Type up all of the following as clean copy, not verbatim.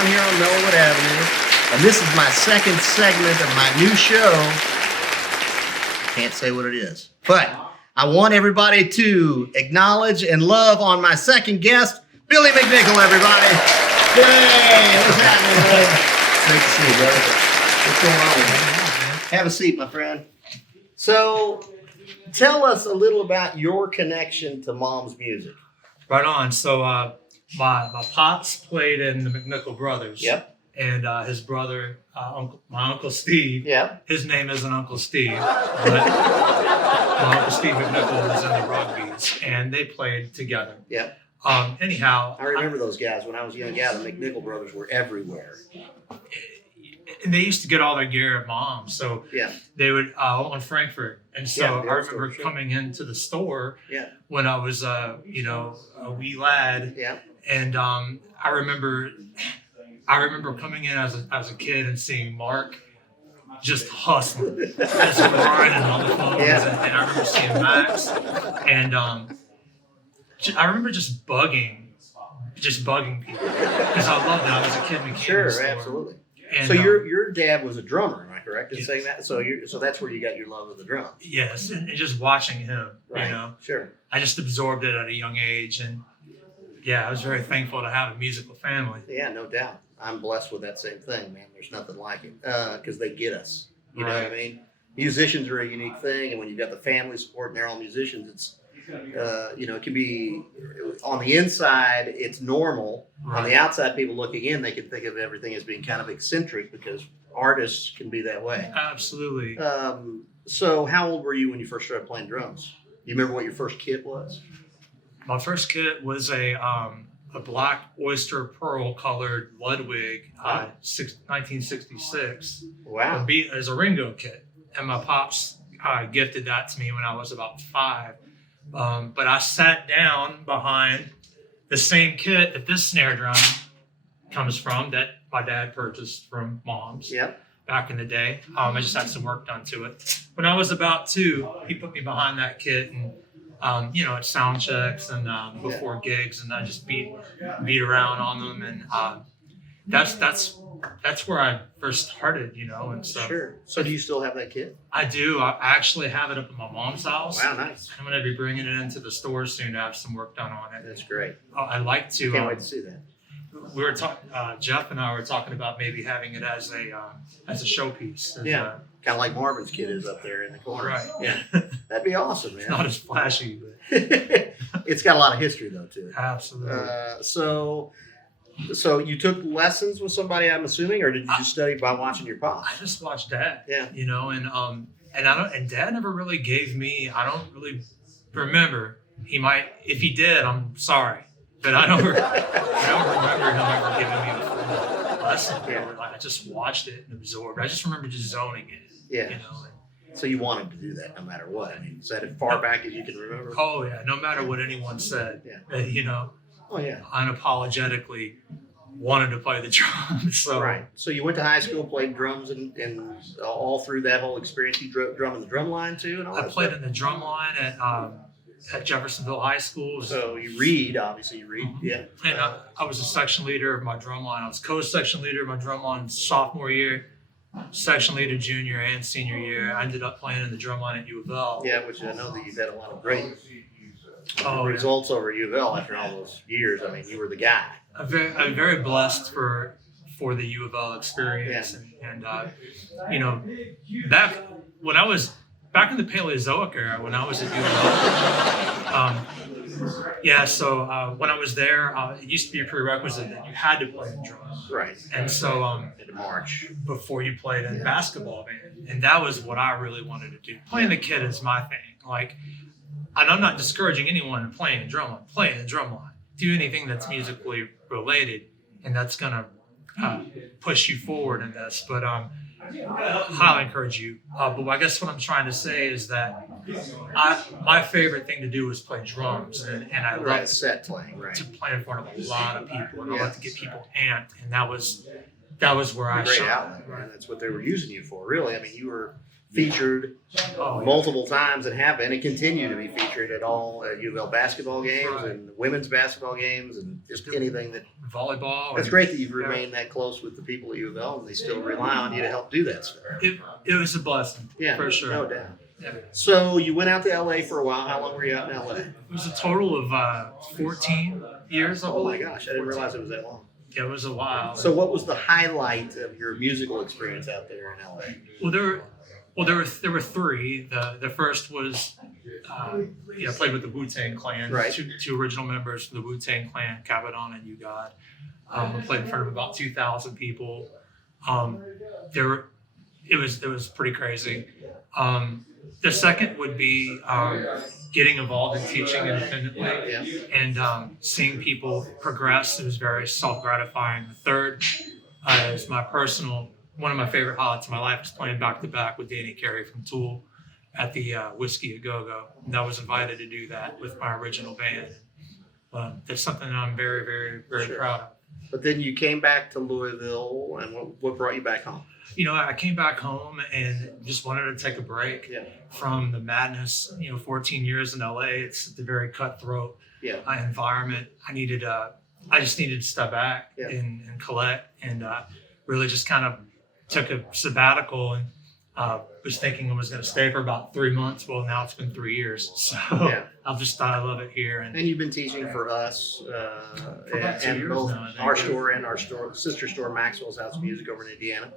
down here on Melwood Avenue, and this is my second segment of my new show. Can't say what it is, but I want everybody to acknowledge and love on my second guest, Billy McNichol, everybody. Yay! What's happening, buddy? Great to see you, brother. What's going on, man? Have a seat, my friend. So, tell us a little about your connection to Mom's music. Right on. So, my pops played in the McNichol Brothers. Yep. And his brother, my Uncle Steve. Yep. His name isn't Uncle Steve, but my Uncle Steve McNichol was in the Rugbies, and they played together. Yep. Anyhow, I remember those guys when I was a young guy. The McNichol brothers were everywhere. And they used to get all their gear at Mom's, so Yeah. they would on Frankfurt. And so Yeah, I remember store, sure. coming into the store Yeah. when I was a wee lad. Yeah. And I remember coming in as a kid and seeing Mark just hustling, just grinding on the phones. Yeah. And I remember seeing Max, and I remember just bugging people because I loved it. I was a kid in the Sure, store. absolutely. And, So your dad was a drummer, am I correct in Yes. saying that? So that's where you got your love of the drum. Yes, and just watching him, Right. you know, Sure. I just absorbed it at a young age, and yeah, I was very thankful to have a musical family. Yeah, no doubt. I'm blessed with that same thing, man. There's nothing like it because they get us. You know what I Right. mean? Musicians are a unique thing, and when you've got the family support and they're all musicians, it's it can be on the inside it's normal. On the Right. outside, people looking in, they can think of everything as being kind of eccentric because artists can be that way. Absolutely. So how old were you when you first started playing drums? You remember what your first kit was? My first kit was a black oyster pearl colored Ludwig, 1966. Wow. As a Ringo kit, and my pops gifted that to me when I was about 5. But I sat down behind the same kit that this snare drum comes from, that my dad purchased from Mom's Yep. back in the day. I just had some work done to it. When I was about 2, he put me behind that kit, and at sound checks and before gigs, and I just beat around on them, and that's where I first started, and so Sure. So do you still have that kit? I do. I actually have it up at my mom's house. Wow, nice. I'm going to be bringing it into the store soon to have some work done on it. That's great. I'd like to. Can't wait to see that. We were talking. Jeff and I were talking about maybe having it as a showpiece. Yeah. Kind of like Marvin's kit is up there in the corner. Right. Yeah. That'd be awesome, man. It's not as flashy, but It's got a lot of history though to it. absolutely. So you took lessons with somebody, I'm assuming, or did you just study by watching your I pops? just watched Dad. Yeah. And Dad never really gave me. I don't really remember. He might, if he did, I'm sorry, but I don't remember him ever giving me a full lesson. Yeah. I just watched it and absorbed. I just remember just zoning it. Yeah. So you wanted to do that no matter what. I mean, is that as far back as you can remember? Oh yeah, no matter what anyone said. Yeah. Oh, Oh yeah. unapologetically wanted to play the drums. So Right. So you went to high school, played drums, and all through that whole experience, you drum in the drum line too, and all I that played stuff? in the drum line at Jeffersonville High School. So you read, obviously you read, yeah. And I was a section leader of my drum line. I was co-section leader of my drum line sophomore year, section leader junior and senior year. I ended up playing in the drum line at U of L. Yeah, which I know that you've had a lot of great Oh, yeah. results over at U of L after all those years. I mean, you were the guy. I'm very blessed for the U of L experience, and back in the Paleozoic era when I was at U of L. So when I was there, it used to be a prerequisite that you had to play the drums. Right. And so In March. before you played in basketball band, and that was what I really wanted to do. Playing the kit is my thing. And I'm not discouraging anyone to play in drum line. Play in the drum line. Do anything that's musically related, and that's gonna push you forward in this. But I highly encourage you. But I guess what I'm trying to say is that my favorite thing to do is play drums, and I love set playing, right. to play in front of a lot of people, and I like to get people amped, and that was where I Great shone. outlet, man. That's what they were using you for, really. I mean, you were featured Oh, yeah. multiple times and have been and continue to be featured at all U of L basketball games and women's basketball games and just anything that. Volleyball. It's great that you've remained that close with the people at U of L and they still rely on you to help do that stuff. It was a blessing. Yeah, for sure. no doubt. Yeah. So you went out to LA for a while. How long were you out in LA? It was a total of 14 years. Oh my gosh, I didn't realize it was that long. Yeah, it was a while. So what was the highlight of your musical experience out there in LA? Well, there were three. The first was, I played with the Wu-Tang Clan. Right. Two original members from the Wu-Tang Clan, Capadon and U-God. I played in front of about 2,000 people. It was pretty crazy. The second would be getting involved in teaching independently and seeing people progress. It was very self-gratifying. The third is one of my favorite highlights of my life is playing back-to-back with Danny Carey from Tool at the Whiskey A Go-Go. And I was invited to do that with my original band. That's something that I'm very, very, very proud of. But then you came back to Louisville, and what brought you back home? I came back home and just wanted to take a break from the madness. 14 years in LA, it's a very cutthroat environment. I just needed to step back and collect and really just kind of took a sabbatical and was thinking I was going to stay for about 3 months. Well, now it's been 3 years. So I love it here. And you've been teaching for us for about 2 and years both now, I think. our store and our sister store, Maxwell's House of Music over in Indiana.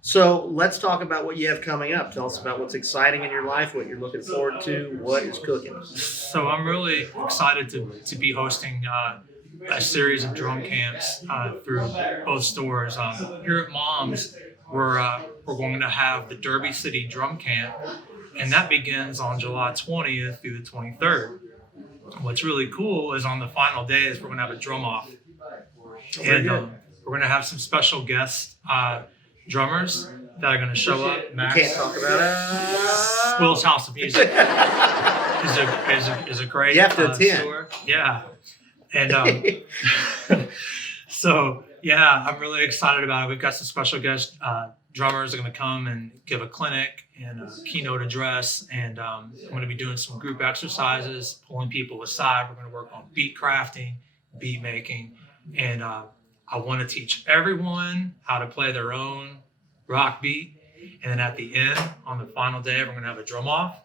So let's talk about what you have coming up. Tell us about what's exciting in your life, what you're looking forward to, what is cooking. So I'm really excited to be hosting a series of drum camps through both stores. Here at Mom's, we're going to have the Derby City Drum Camp, and that begins on July 20th through the 23rd. What's really cool is on the final day is we're going to have a drum off, and we're going to have some special guest drummers that are going to show up. Max, you can't talk about it. Will's House of Music is a great you have to attend. store. Yeah, and so I'm really excited about it. We've got some special guest drummers are going to come and give a clinic and a keynote address, and I'm going to be doing some group exercises, pulling people aside. We're going to work on beat crafting, beat making, and I want to teach everyone how to play their own rock beat. And then at the end, on the final day, we're going to have a drum off.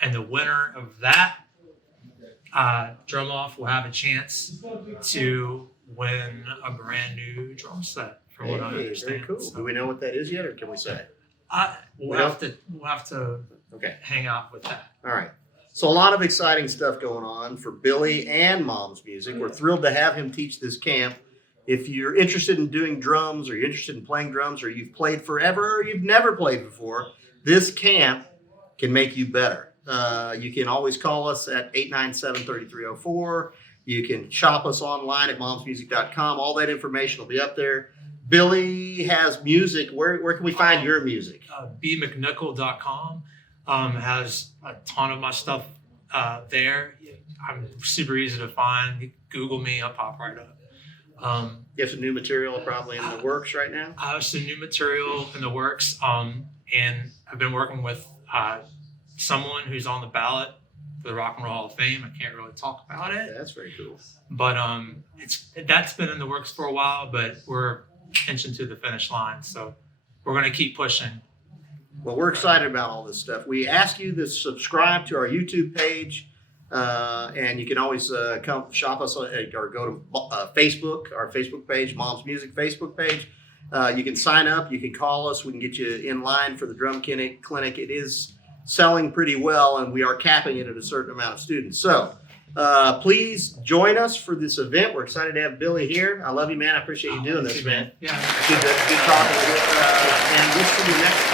And the winner of that drum off will have a chance to win a brand new drum set, from what I understand. Very cool. So, do we know what that is yet, or can we say? we'll have to Okay. hang out with that. All right. So a lot of exciting stuff going on for Billy and Mom's Music. We're thrilled to have him teach this camp. If you're interested in doing drums, or you're interested in playing drums, or you've played forever, or you've never played before, this camp can make you better. You can always call us at 897-3304. You can shop us online at momsmusic.com. All that information will be up there. Billy has music. Where can we find your music? BMcNicol.com has a ton of my stuff there. I'm super easy to find. You Google me, I'll pop right up. You have some new material probably in the works right now? I have some new material in the works, and I've been working with someone who's on the ballot for the Rock and Roll Hall of Fame. I can't really talk about it. That's very cool. But that's been in the works for a while, but we're inching to the finish line. So we're going to keep pushing. Well, we're excited about all this stuff. We ask you to subscribe to our YouTube page, and you can always come shop us or go to Facebook, our Facebook page, Mom's Music Facebook page. You can sign up. You can call us. We can get you in line for the drum clinic. It is selling pretty well, and we are capping it at a certain amount of students. So please join us for this event. We're excited to have Billy here. I love you, man. I appreciate you doing this, man. Yeah. Good talking to you. And we'll see you next time.